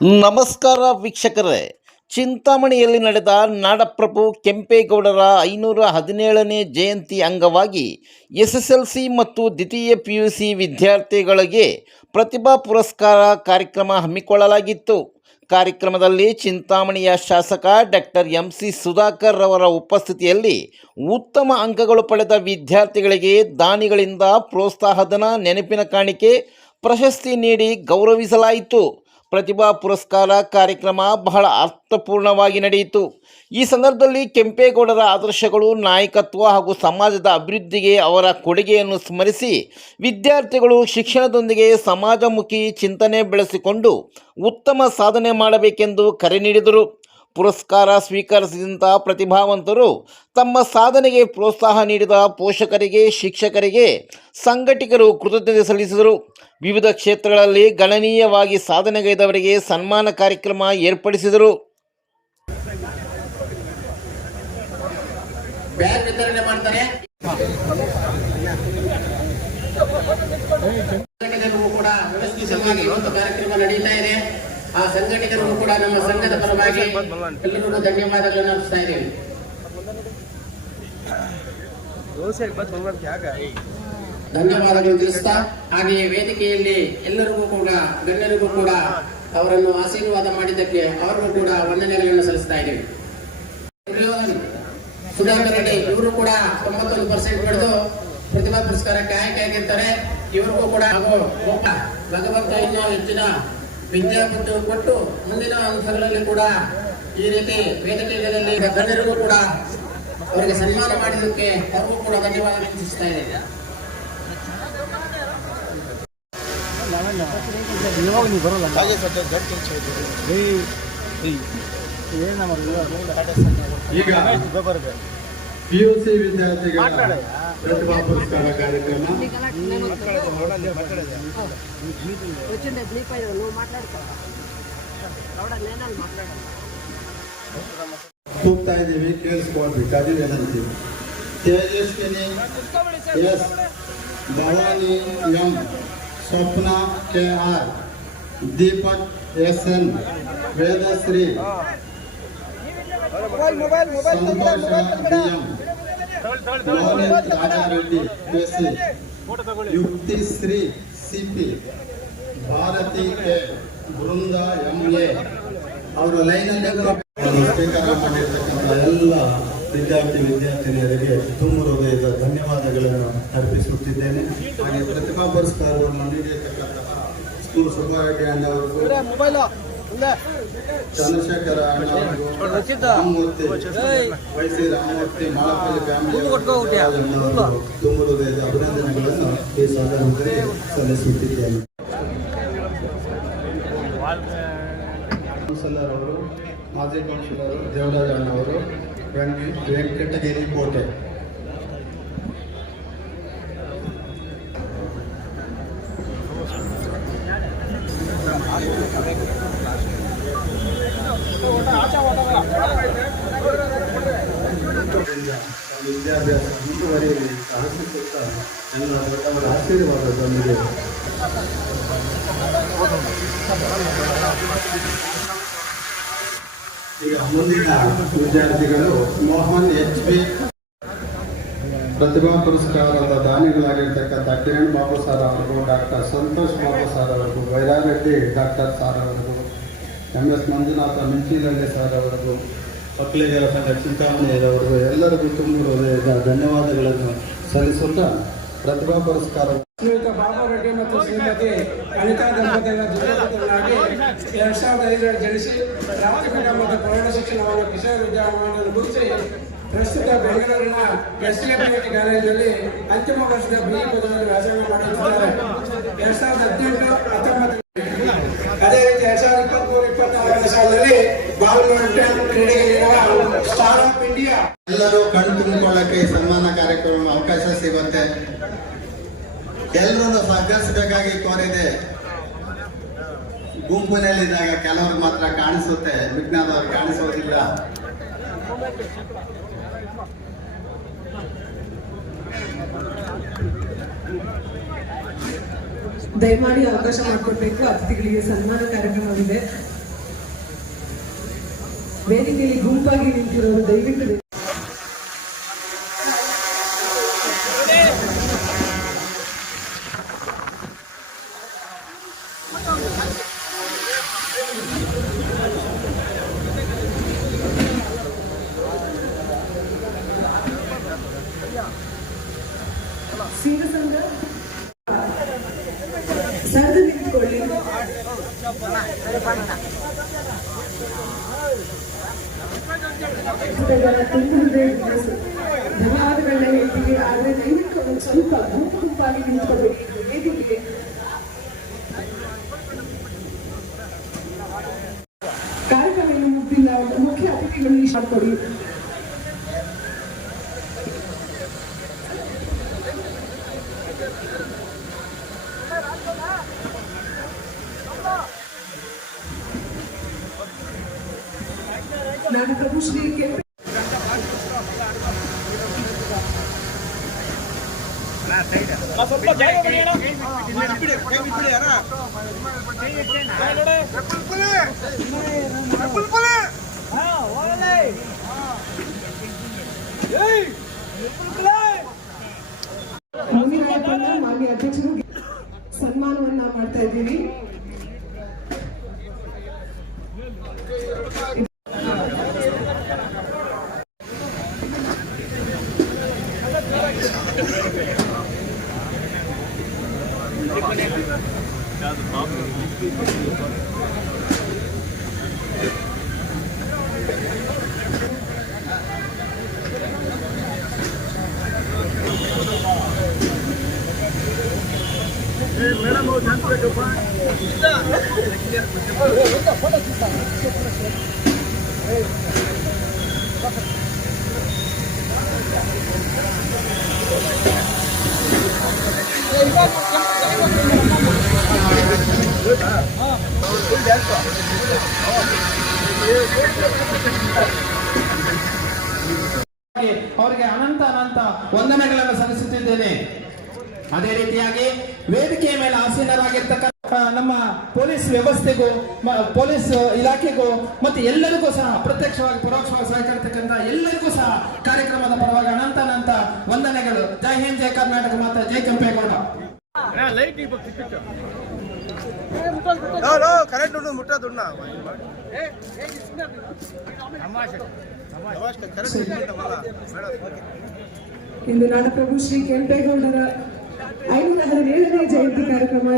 ನಮಸ್ಕಾರ ವೀಕ್ಷಕರೇ, ಚಿಂತಾಮಣಿಯಲ್ಲಿ ನಡೆದ ನಾಡಪ್ರಭು ಕೆಂಪೇಗೌಡರ 517ನೇ ಜಯಂತಿ ಅಂಗವಾಗಿ SSLC ಮತ್ತು ದ್ವಿತೀಯ PUC ವಿದ್ಯಾರ್ಥಿಗಳಿಗೆ ಪ್ರತಿಭಾ ಪುರಸ್ಕಾರ ಕಾರ್ಯಕ್ರಮ ಹಮ್ಮಿಕೊಳ್ಳಲಾಗಿತ್ತು. ಕಾರ್ಯಕ್ರಮದಲ್ಲಿ ಚಿಂತಾಮಣಿಯ ಶಾಸಕ ಡಾಕ್ಟರ್ MC ಸುಧಾಕರ್ ಅವರ ಉಪಸ್ಥಿತಿಯಲ್ಲಿ ಉತ್ತಮ ಅಂಕಗಳು ಪಡೆದ ವಿದ್ಯಾರ್ಥಿಗಳಿಗೆ ದಾನಿಗಳಿಂದ ಪ್ರೋತ್ಸಾಹಧನ, ನೆನಪಿನ ಕಾಣಿಕೆ, ಪ್ರಶಸ್ತಿ ನೀಡಿ ಗೌರವಿಸಲಾಯಿತು. ಪ್ರತಿಭಾ ಪುರಸ್ಕಾರ ಕಾರ್ಯಕ್ರಮ ಬಹಳ ಅರ್ಥಪೂರ್ಣವಾಗಿ ನಡೆಯಿತು. ಈ ಸಂದರ್ಭದಲ್ಲಿ ಕೆಂಪೇಗೌಡರ ಆದರ್ಶಗಳು, ನಾಯಕತ್ವ ಹಾಗೂ ಸಮಾಜದ ಅಭಿವೃದ್ಧಿಗೆ ಅವರ ಕೊಡುಗೆಯನ್ನು ಸ್ಮರಿಸಿ ವಿದ್ಯಾರ್ಥಿಗಳು ಶಿಕ್ಷಣದೊಂದಿಗೆ ಸಮಾಜಮುಖಿ ಚಿಂತನೆ ಬೆಳೆಸಿಕೊಂಡು ಉತ್ತಮ ಸಾಧನೆ ಮಾಡಬೇಕೆಂದು ಕರೆ ನೀಡಿದರು. ಪುರಸ್ಕಾರ ಸ್ವೀಕರಿಸಿದಂಥ ಪ್ರತಿಭಾವಂತರು ತಮ್ಮ ಸಾಧನೆಗೆ ಪ್ರೋತ್ಸಾಹ ನೀಡಿದ ಪೋಷಕರಿಗೆ, ಶಿಕ್ಷಕರಿಗೆ, ಸಂಘಟಕರು ಕೃತಜ್ಞತೆ ಸಲ್ಲಿಸಿದರು. ವಿವಿಧ ಕ್ಷೇತ್ರಗಳಲ್ಲಿ ಗಣನೀಯವಾಗಿ ಸಾಧನೆಗೈದವರಿಗೆ ಸನ್ಮಾನ ಕಾರ್ಯಕ್ರಮ ಏರ್ಪಡಿಸಿದರು. ಕಾರ್ಯಕ್ರಮ ನಡೀತಾ ಇದೆ. ಆ ಸಂಘಟಕರಿಗೂ ಕೂಡ ನಮ್ಮ ಸಂಘದ ಪರವಾಗಿ ಎಲ್ಲರಿಗೂ ಧನ್ಯವಾದಗಳನ್ನು ಅರ್ಪಿಸ್ತಾ ಇದ್ದೇವೆ. ಧನ್ಯವಾದಗಳು ತಿಳಿಸ್ತಾ, ಹಾಗೆಯೇ ವೇದಿಕೆಯಲ್ಲಿ ಎಲ್ಲರಿಗೂ ಕೂಡ, ಗಣ್ಯರಿಗೂ ಕೂಡ ಅವರನ್ನು ಆಶೀರ್ವಾದ ಮಾಡಿದ್ದಕ್ಕೆ ಅವರಿಗೂ ಕೂಡ ವಂದನೆಗಳನ್ನು ಸಲ್ಲಿಸ್ತಾ ಇದ್ದೇವೆ. ಸುಧಾಕರ್ ರೆಡ್ಡಿ ಇವರು ಕೂಡ 91% ಪಡೆದು ಪ್ರತಿಭಾ ಪುರಸ್ಕಾರಕ್ಕೆ ಆಯ್ಕೆಯಾಗಿರ್ತಾರೆ. ಇವರಿಗೂ ಕೂಡ ಭಗವಂತ ಇನ್ನೂ ಹೆಚ್ಚಿನ ವಿದ್ಯಾಬುದ್ಧಿ ಕೊಟ್ಟು ಮುಂದಿನ ಹಂತಗಳಲ್ಲಿ ಕೂಡ ಈ ರೀತಿ ವೇದಿಕೆಗಳಲ್ಲಿ ಗಣ್ಯರಿಗೂ ಕೂಡ ಅವರಿಗೆ ಸನ್ಮಾನ ಮಾಡಿದ್ದಕ್ಕೆ ಅವ್ರಿಗೂ ಕೂಡ ಧನ್ಯವಾದ ತಿಳಿಸ್ತಾ ಇದ್ದೇನೆ. ಈಗ PUC ವಿದ್ಯಾರ್ಥಿಗಳ ಪ್ರತಿಭಾ ಪುರಸ್ಕಾರ ಕಾರ್ಯಕ್ರಮ ಹೋಗ್ತಾ ಇದ್ದೀವಿ, ಕೇಳಿಸ್ಕೊಳ್ಬೇಕು. ಅದು ಏನಂತೀವಿ? ತೇಜಸ್ವಿನಿ S, ಭವಾನಿ M, ಸ್ವಪ್ನ KR, ದೀಪಕ್ SN, ವೇದಶ್ರೀ, ಸಂತೋಷ DM, ಮೋನಿತ್ Raja Reddy KC, ಯುಕ್ತಿಶ್ರೀ CP, Bharati K, Brinda MA. ಅವರು ಲೈನಲ್ಲಿ ಸ್ವೀಕಾರ ಮಾಡಿರ್ತಕ್ಕಂಥ ಎಲ್ಲ ವಿದ್ಯಾರ್ಥಿನಿಯರಿಗೆ ತುಂಬ ಹೃದಯದ ಧನ್ಯವಾದಗಳನ್ನು ಅರ್ಪಿಸುತ್ತಿದ್ದೇನೆ. ಹಾಗೆ ಪ್ರತಿಭಾ ಪುರಸ್ಕಾರವನ್ನು ನೀಡಿರ್ತಕ್ಕಂತಹ ಸ್ಕೂಲ್ ಸುಬ್ಬಾರೆಡ್ಡಿ ಅಣ್ಣವರಿಗೂ, ಚಂದ್ರಶೇಖರ ಅಣ್ಣವರಿಗೂ, ರಾಮಮೂರ್ತಿ YC ರಾಮಮೂರ್ತಿ, ಮಾಳಪಲ್ಲಿ ಫ್ಯಾಮಿಲಿ ತುಂಬ ಹೃದಯದ ಅಭಿನಂದನೆಗಳನ್ನು ಈ ಸಂದರ್ಭದಲ್ಲಿ ಸಲ್ಲಿಸುತ್ತಿದ್ದೇನೆ. ಕೌನ್ಸಿಲರ್ ಅವರು, ಮಾಜಿ ಕೌನ್ಸಿಲರ್ ದೇವರಾಜ ಅಣ್ಣವರು, ವೆಂಕಟಗಿರಿ ಕೋಟೆ. ವಿದ್ಯಾಭ್ಯಾಸ ಮುಂದುವರಿಯಲಿ ಆಶಿಸುತ್ತಾ ಎಲ್ಲ ದೊಡ್ಡವರ ಆಶೀರ್ವಾದದೊಂದಿಗೆ ಈಗ ಮುಂದಿನ ವಿದ್ಯಾರ್ಥಿಗಳು ಮೋಹನ್ HB. ಪ್ರತಿಭಾ ಪುರಸ್ಕಾರದ ದಾನಿಗಳಾಗಿರ್ತಕ್ಕಂಥ ಕಿರಣ್ ಬಾಬು ಸರ್ ಅವರಿಗೂ, ಡಾಕ್ಟರ್ ಸಂತೋಷ್ ಬಾಬು ಸರ್ ಅವರಿಗೂ, ವೈರಾರೆಡ್ಡಿ ಡಾಕ್ಟರ್ ಸರ್ ಅವರಿಗೂ, MS ಮಂಜುನಾಥ ಮಿಂಚಿಲಳ್ಳಿ ಸರ್ ಅವರಿಗೂ, ಒಕ್ಕಲಿಗರ ಸಂಘ ಚಿಂತಾಮಣಿಯವರಿಗೂ ಎಲ್ಲರಿಗೂ ತುಂಬ ಹೃದಯದ ಧನ್ಯವಾದಗಳನ್ನು ಸಲ್ಲಿಸುತ್ತಾ ಪ್ರತಿಭಾ ಪುರಸ್ಕಾರ ಶ್ರೀಯುತ ಬಾಬು ರೆಡ್ಡಿ ಮತ್ತು ಶ್ರೀಮತಿ ಅನಿತಾ ದಂಪತಿಗಳ ಜೊತೆಯಾಗಿ 2005 ಜನಿಸಿ ಪ್ರಾಥಮಿಕ ಮತ್ತು ಪ್ರೌಢ ಶಿಕ್ಷಣವನ್ನು ಕಿಶೋರ ವಿದ್ಯಾಲಯವನ್ನು ಮುಗಿಸಿ ಪ್ರಸ್ತುತ ಬೆಂಗಳೂರಿನ SDPIT ಕಾಲೇಜಿನಲ್ಲಿ ಅಂತಿಮ ವರ್ಷದ BE ಪದವಿಯನ್ನು ವ್ಯಾಸಂಗ ಮಾಡುತ್ತಿದ್ದಾರೆ. 2018-19 ಅದೇ ರೀತಿ 2023-24 ಸಾಲಿನಲ್ಲಿ ಬ್ಯಾಡ್ಮಿಂಟನ್ ಕ್ರೀಡೆಗೆ ನೀಡುವ ಸ್ಟಾರ್ ಆಫ್ ಇಂಡಿಯಾ. ಎಲ್ಲರೂ ಕಣ್ ತುಂಬಿಕೊಳ್ಳಕ್ಕೆ ಸನ್ಮಾನ ಕಾರ್ಯಕ್ರಮ ಅವಕಾಶ ಸಿಗುತ್ತೆ. ಎಲ್ಲರೂ ಸಹಕರಿಸಬೇಕಾಗಿ ಕೋರಿದೆ. ಗುಂಪಿನಲ್ಲಿದ್ದಾಗ ಕೆಲವರು ಮಾತ್ರ ಕಾಣಿಸುತ್ತೆ, ವಿಜ್ಞಾನದವರು ಕಾಣಿಸೋದಿಲ್ಲ. ದಯಮಾಡಿ ಅವಕಾಶ ಮಾಡಿಕೊಡ್ಬೇಕು. ಅತಿಥಿಗಳಿಗೆ ಸನ್ಮಾನ ಕಾರ್ಯಕ್ರಮವಿದೆ. ವೇದಿಕೆಯಲ್ಲಿ ಗುಂಪಾಗಿ ನಿಂತಿರೋರು ದಯವಿಟ್ಟು ಸೀರಸಂಗ ಸರದಿ ನಿಂತ್ಕೊಳ್ಳಿ. ಧನ್ಯವಾದಗಳನ್ನ ಹೇಳ್ತೀವಿ. ಆದ್ರೆ ದಯವಿಟ್ಟು ಒಂದು ಸ್ವಲ್ಪ ಗುಂಪಾಗಿ ನಿಂತ್ಕೊಳ್ಬೇಕು ವೇದಿಕೆಗೆ. ಕಾರ್ಯಕ್ರಮ ಇನ್ನು ಮುಗ್ದಿಲ್ಲ. ಒಂದು ಮುಖ್ಯ ಅತಿಥಿಗಳನ್ನು ಇಷ್ಟಪಡಿ. ನಾನು ಪ್ರಭು ಶ್ರೀ ಕೆಂಪೆ ಮುನಿರಾಯಪ್ಪನ ಮಾನ್ಯ ಅಧ್ಯಕ್ಷರು ಸನ್ಮಾನವನ್ನ ಮಾಡ್ತಾ ಇದ್ದೀವಿ. ಅವರಿಗೆ ಅನಂತ ವಂದನೆಗಳನ್ನು ಸಲ್ಲಿಸುತ್ತಿದ್ದೇನೆ. ಅದೇ ರೀತಿಯಾಗಿ ವೇದಿಕೆಯ ಮೇಲೆ ಆಸೀನರಾಗಿರ್ತಕ್ಕಂಥ ನಮ್ಮ ಪೊಲೀಸ್ ವ್ಯವಸ್ಥೆಗೂ ಪೊಲೀಸ್ ಇಲಾಖೆಗೂ ಮತ್ತು ಎಲ್ಲರಿಗೂ ಸಹ ಪ್ರತ್ಯಕ್ಷವಾಗಿ ಪರೋಕ್ಷವಾಗಿ ಸಹಕರಿಸತಕ್ಕಂಥ ಎಲ್ಲರಿಗೂ ಸಹ ಕಾರ್ಯಕ್ರಮದ ಪರವಾಗಿ ಅನಂತ ವಂದನೆಗಳು. ಜೈ ಹಿಂದ್, ಜೈ ಕರ್ನಾಟಕ ಮಾತಾ, ಜೈ ಕೆಂಪೇಗೌಡ. ಇಂದು ನಾಡಪ್ರಭು ಶ್ರೀ ಕೆಂಪೇಗೌಡರ 517ನೇ ಜಯಂತಿ ಕಾರ್ಯಕ್ರಮ